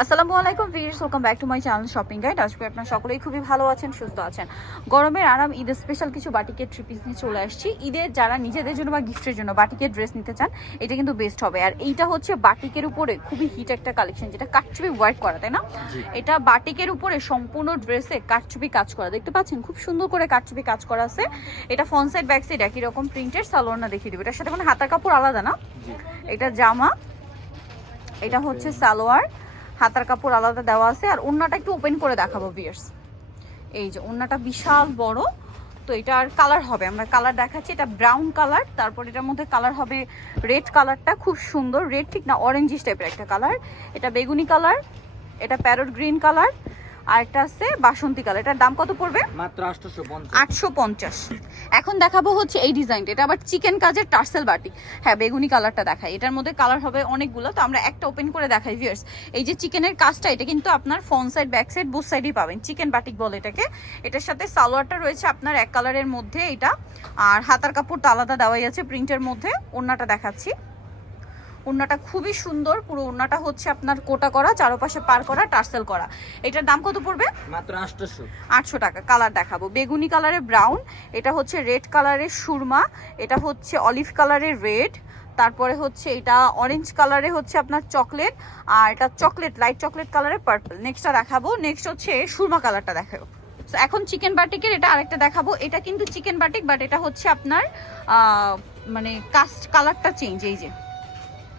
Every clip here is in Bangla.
আসসালামু আলাইকুম viewers welcome back to my channel shopping guide আজকে আপনারা সকলেই খুবই ভালো আছেন সুস্থ আছেন। গরমের আরাম ঈদের স্পেশাল কিছু বাটিকের থ্রি পিস নিয়ে চলে আসছি। ঈদের যারা নিজেদের জন্য বা গিফটের জন্য বাটিকের ড্রেস নিতে চান এটা কিন্তু বেস্ট হবে। আর এইটা হচ্ছে বাটিকের উপরে খুবই হিট একটা কালেকশন যেটা কাটচুপি ওয়ার্ক করা তাই না? এটা বাটিকের উপরে সম্পূর্ণ ড্রেসে কাটচুপি কাজ করা। দেখতে পাচ্ছেন খুব সুন্দর করে কাটচুপি কাজ করা আছে। এটা ফ্রন্ট সাইড ব্যাক সাইড একই রকম প্রিন্টের সালোয়ার না দেখিয়ে দেবে। এটার সাথে কোনো হাতার কাপড় আলাদা না? এটা জামা এটা হচ্ছে সালোয়ার। হাতার কাপড় আলাদা দেওয়া আছে, আর ওন্নাটা একটু ওপেন করে দেখাবো বিয়ার্স এই যে ওন্নাটা বিশাল বড়, তো এটার কালার হবে। আমরা কালার দেখাচ্ছি, এটা ব্রাউন কালার তারপর এটার মধ্যে কালার হবে রেড কালারটা খুব সুন্দর রেড ঠিক না অরেঞ্জিস টাইপের একটা কালার এটা বেগুনি কালার এটা প্যারোট গ্রিন কালার আর একটা আছে বাসন্তী কালার এটার দাম কত পড়বে? মাত্র আটশোশো পঞ্চাশ আটশো পঞ্চাশ এখন দেখাবো হচ্ছে এই ডিজাইনটা। এটা আবার চিকেন কাজের টার্সেল বাটিক হ্যাঁ বেগুনি কালারটা দেখাই। এটার মধ্যে কালার হবে অনেকগুলো তো আমরা একটা ওপেন করে দেখাই ভিউয়ার্স এই যে চিকেনের কাজটা এটা কিন্তু আপনার front side back side both সাইডই পাবেন। চিকেন বাটিক বলে এটাকে। এটার সাথে সালোয়ারটা রয়েছে আপনার এক কালারের মধ্যে এটা। আর হাতার কাপড় তো আলাদা দেওয়াই আছে প্রিন্টের মধ্যে। ওড়নাটা দেখাচ্ছি। ওড়নাটা খুবই সুন্দর পুরো ওড়নাটা হচ্ছে আপনার কোটা করা চারপাশে পার করা টার্সেল করা। এটার দাম কত পড়বে? মাত্র আটশোশো আটশো টাকা কালার দেখাবো। বেগুনি কালারের ব্রাউন এটা হচ্ছে রেড কালারের সুরমা এটা হচ্ছে অলিভ কালারের রেড তারপরে হচ্ছে এটা অরেঞ্জ কালারে হচ্ছে আপনার চকলেট আর এটা চকলেট লাইট চকলেট কালারের পার্পল। নেক্সটটা দেখাবো। নেক্সট হচ্ছে সুরমা কালারটা দেখাবো। এখন চিকেন বাটিকের এটা আরেকটা দেখাবো। এটা কিন্তু চিকেন বাটিক বাট এটা হচ্ছে আপনার মানে কাস্ট কালারটা চেঞ্জ এই যে।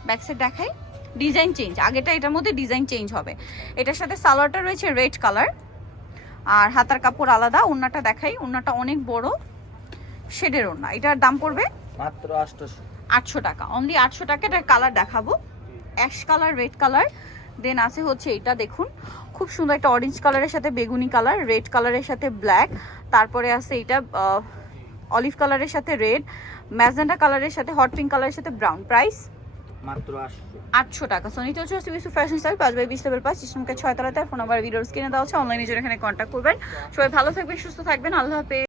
ব্যাক সাইড দেখাই। ডিজাইন চেঞ্জ আগেটা এটার মধ্যে ডিজাইন চেঞ্জ হবে। এটার সাথে সালোয়ারটা রয়েছে রেড কালার আর হাতার কাপড় আলাদা ওড়নাটা দেখাই। ওড়নাটা অনেক বড় শেডের ওড়না। এটার দাম পড়বে মাত্র আটশো টাকা। অনলি আটশো টাকা এটার কালার দেখাবো। Ash colour red colour then আছে হচ্ছে এটা দেখুন। খুব সুন্দর একটা অরেঞ্জ কালারের সাথে বেগুনি কালার রেড কালারের সাথে ব্ল্যাক তারপরে আছে এটা অলিভ কালারের সাথে রেড ম্যাজেন্ডা কালারের সাথে হট পিঙ্ক কালারের সাথে ব্রাউন প্রাইস টাকা। ফ্যাশন বাই তলাতে ফোন নাম্বার ভিডিওর দেওয়া আছে অনলাইনে এখানে করবেন। সবাই ভালো সুস্থ থাকবেন, আল্লাহ হাফেজ।